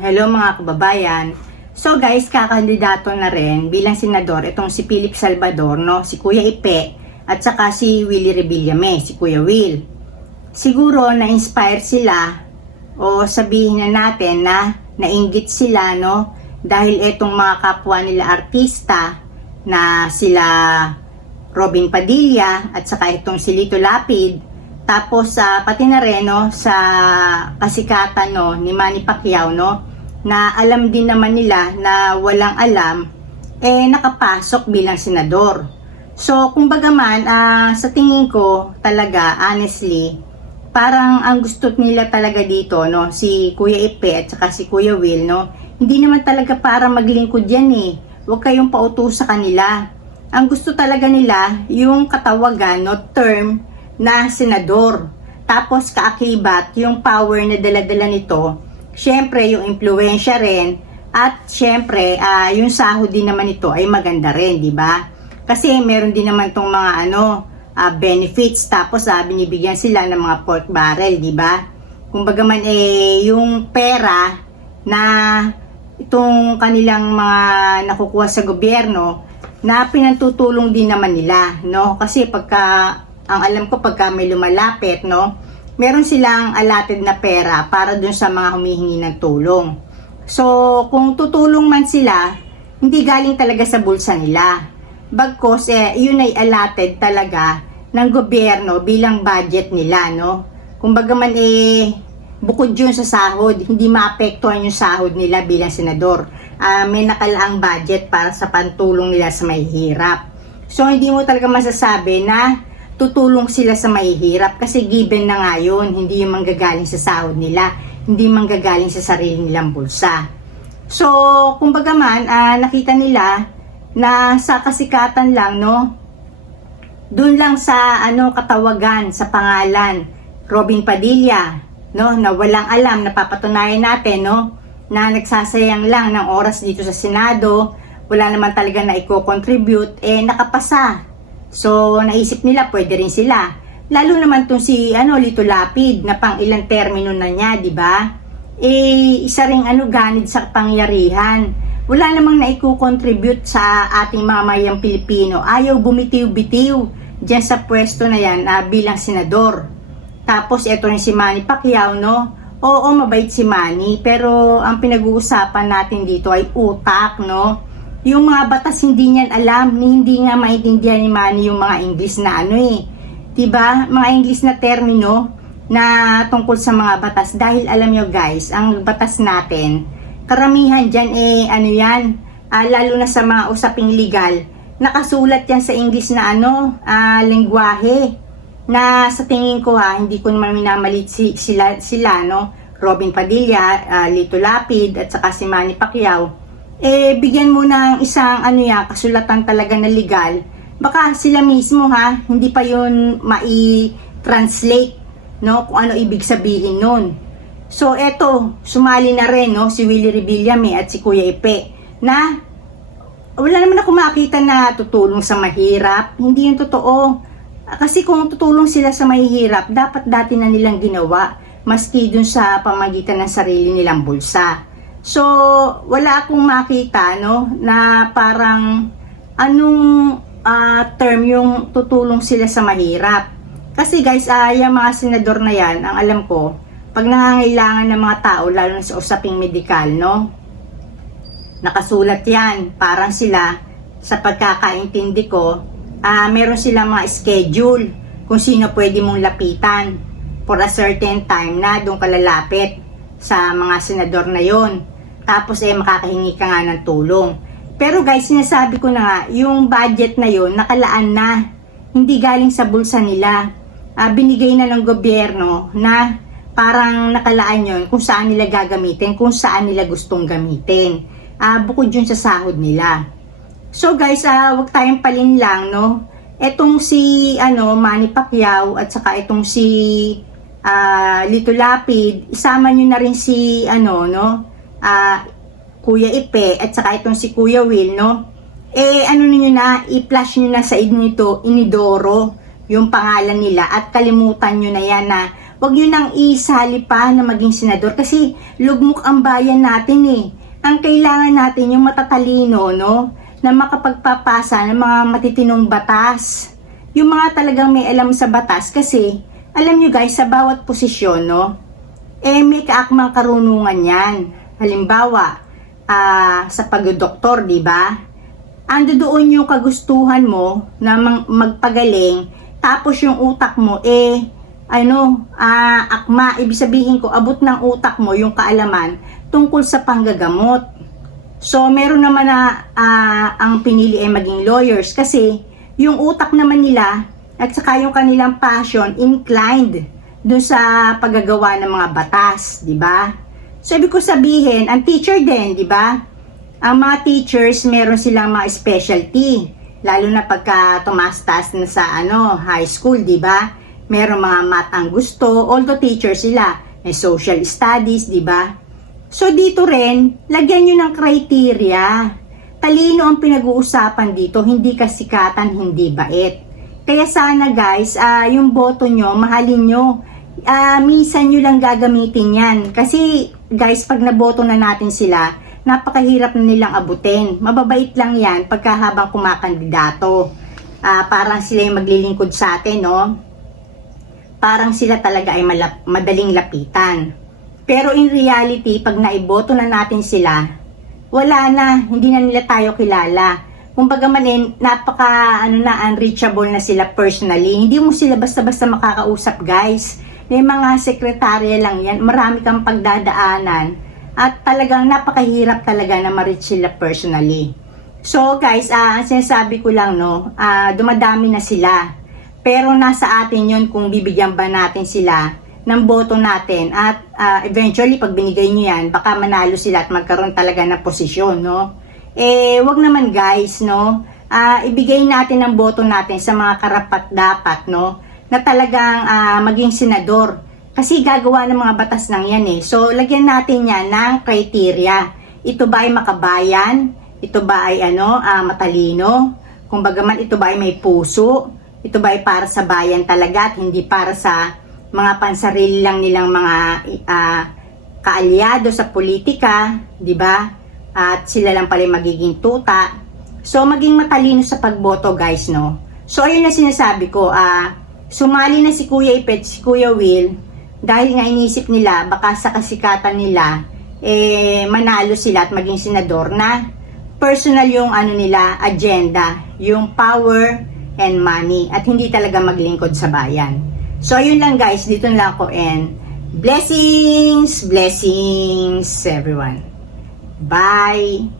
Hello mga kababayan. So guys, kakandidato na rin bilang senador itong si Philip Salvador, no? si Kuya Ipe, at saka si Willie Rebillame, si Kuya Will. Siguro na-inspire sila o sabihin na natin na nainggit sila no dahil etong mga kapwa nila artista na sila Robin Padilla at saka itong si Lito Lapid tapos sa pati na rin no, sa kasikatan no, ni Manny Pacquiao no, na alam din naman nila na walang alam eh nakapasok bilang senador. So kumbaga man ah, sa tingin ko talaga honestly parang ang gusto nila talaga dito no si Kuya Ipe at saka si Kuya Will no hindi naman talaga para maglingkod yan eh. Huwag kayong pauto sa kanila. Ang gusto talaga nila yung katawagan no term na senador. Tapos kaakibat yung power na dala-dala nito. Syempre yung impluensya rin at syempre ah, yung sahod din naman nito ay maganda rin, di ba? Kasi meron din naman tong mga ano ah, benefits tapos ah, binibigyan sila ng mga pork barrel, di ba? Kumbaga man eh yung pera na itong kanilang mga nakukuha sa gobyerno na pinantutulong din naman nila, no? Kasi pagka ang alam ko pagka may lumalapit, no, meron silang allotted na pera para dun sa mga humihingi ng tulong. So, kung tutulong man sila, hindi galing talaga sa bulsa nila. Bagkos, eh, yun ay allotted talaga ng gobyerno bilang budget nila, no? Kumbaga man eh, bukod yun sa sahod, hindi maapektuhan yung sahod nila bilang senador. Ah, may nakalaang budget para sa pantulong nila sa mahihirap. So, hindi mo talaga masasabi na tutulong sila sa mahihirap kasi given na nga yun, hindi yung manggagaling sa sahod nila, hindi manggagaling sa sarili nilang bulsa. So, kumbaga man, ah, nakita nila na sa kasikatan lang, no, doon lang sa ano katawagan sa pangalan Robin Padilla no na walang alam napapatunayan natin no na nagsasayang lang ng oras dito sa Senado wala naman talaga na i-contribute eh nakapasa so naisip nila pwede rin sila lalo naman tong si ano Lito Lapid na pang ilang termino na niya di ba eh isa ring ano ganid sa pangyarihan wala namang naiko-contribute sa ating mga mayang Pilipino ayaw bumitiw-bitiw dyan sa pwesto na yan ah, bilang senador. Tapos ito rin si Manny Pacquiao, no? Oo, mabait si Manny, pero ang pinag-uusapan natin dito ay utak, no? Yung mga batas hindi niyan alam, hindi nga maintindihan ni Manny yung mga English na ano eh. 'Di ba? Mga English na termino na tungkol sa mga batas dahil alam nyo guys, ang batas natin, karamihan diyan eh ano yan, ah, lalo na sa mga usaping legal, nakasulat yan sa English na ano, ah, lengguwahe na sa tingin ko ha, hindi ko naman minamalit si, sila, sila, no? Robin Padilla, ah, Lito Lapid, at saka si Manny Pacquiao, eh, bigyan mo ng isang, ano yan, kasulatan talaga na legal, baka sila mismo ha, hindi pa yun mai-translate, no? Kung ano ibig sabihin nun. So, eto, sumali na rin, no? Si Willie Rebillame at si Kuya Ipe, na wala naman ako makita na tutulong sa mahirap. Hindi yung totoo. Kasi kung tutulong sila sa mahihirap, dapat dati na nilang ginawa, maski dun sa pamagitan ng sarili nilang bulsa. So, wala akong makita, no, na parang anong ah, term yung tutulong sila sa mahirap. Kasi guys, uh, yung mga senador na yan, ang alam ko, pag nangangailangan ng mga tao, lalo na sa usaping medikal, no, nakasulat yan. Parang sila, sa pagkakaintindi ko, ah meron silang mga schedule kung sino pwede mong lapitan for a certain time na doon kalalapit sa mga senador na yon. Tapos eh makakahingi ka nga ng tulong. Pero guys, sinasabi ko na nga, yung budget na yon nakalaan na. Hindi galing sa bulsa nila. Ah, binigay na ng gobyerno na parang nakalaan yon kung saan nila gagamitin, kung saan nila gustong gamitin ah bukod yun sa sahod nila. So guys, ah wag tayong palinlang, no? Etong si ano Manny Pacquiao at saka itong si ah Lito Lapid, isama nyo na rin si ano, no? Ah Kuya Ipe at saka itong si Kuya Will, no? Eh ano niyo na, i-flash niyo na sa inyo ito, Inidoro, yung pangalan nila at kalimutan nyo na yan na wag nyo nang isali pa na maging senador kasi lugmok ang bayan natin eh. Ang kailangan natin yung matatalino, no? Na makapagpapasa ng mga matitinong batas. Yung mga talagang may alam sa batas kasi, alam nyo guys, sa bawat posisyon, no? Eh, may kaakmang karunungan yan. Halimbawa, ah, sa pagdodoktor, di ba? ando doon yung kagustuhan mo na magpagaling, tapos yung utak mo, eh, ano, ah, akma, ibig sabihin ko, abot ng utak mo yung kaalaman tungkol sa panggagamot. So, meron naman na ah, ang pinili ay maging lawyers kasi yung utak naman nila at saka yung kanilang passion inclined dun sa paggagawa ng mga batas, di ba? So, ibig ko sabihin, ang teacher din, di ba? ang mga teachers, meron silang mga specialty. Lalo na pagka tumastas na sa ano, high school, di ba? Meron mga math ang gusto, although teacher sila. May social studies, di ba? So dito rin, lagyan nyo ng criteria. Talino ang pinag-uusapan dito, hindi kasikatan, hindi bait. Kaya sana guys, ah, yung boto nyo, mahalin nyo. Ah, minsan nyo lang gagamitin yan. Kasi guys, pag naboto na natin sila, napakahirap na nilang abutin. Mababait lang yan pagka habang kumakandidato. Ah, parang sila yung maglilingkod sa atin, no? Parang sila talaga ay malap- madaling lapitan. Pero in reality, pag naiboto na natin sila, wala na, hindi na nila tayo kilala. Kumbaga man eh, napaka ano na unreachable na sila personally. Hindi mo sila basta-basta makakausap, guys. May mga sekretarya lang yan. Marami kang pagdadaanan at talagang napakahirap talaga na ma-reach sila personally. So guys, ah ang sinasabi ko lang no, ah dumadami na sila. Pero nasa atin yon kung bibigyan ba natin sila ng boto natin at ah, eventually pag binigay nyo yan, baka manalo sila at magkaroon talaga ng posisyon, no? Eh, wag naman guys, no? Ah, ibigay natin ang boto natin sa mga karapat-dapat, no? Na talagang ah, maging senador. Kasi gagawa ng mga batas ng yan eh. So, lagyan natin yan ng criteria. Ito ba ay makabayan? Ito ba ay ano, ah, matalino? Kung bagaman ito ba ay may puso? Ito ba ay para sa bayan talaga at hindi para sa mga pansarili lang nilang mga ah, kaalyado sa politika, di ba? At sila lang pala magiging tuta. So, maging matalino sa pagboto, guys, no? So, ayun na sinasabi ko, ah, sumali na si Kuya Ipet, si Kuya Will, dahil nga inisip nila, baka sa kasikatan nila, eh, manalo sila at maging senador na personal yung ano nila, agenda, yung power and money, at hindi talaga maglingkod sa bayan. So, ayun lang guys, dito na lang ako and blessings, blessings everyone. Bye!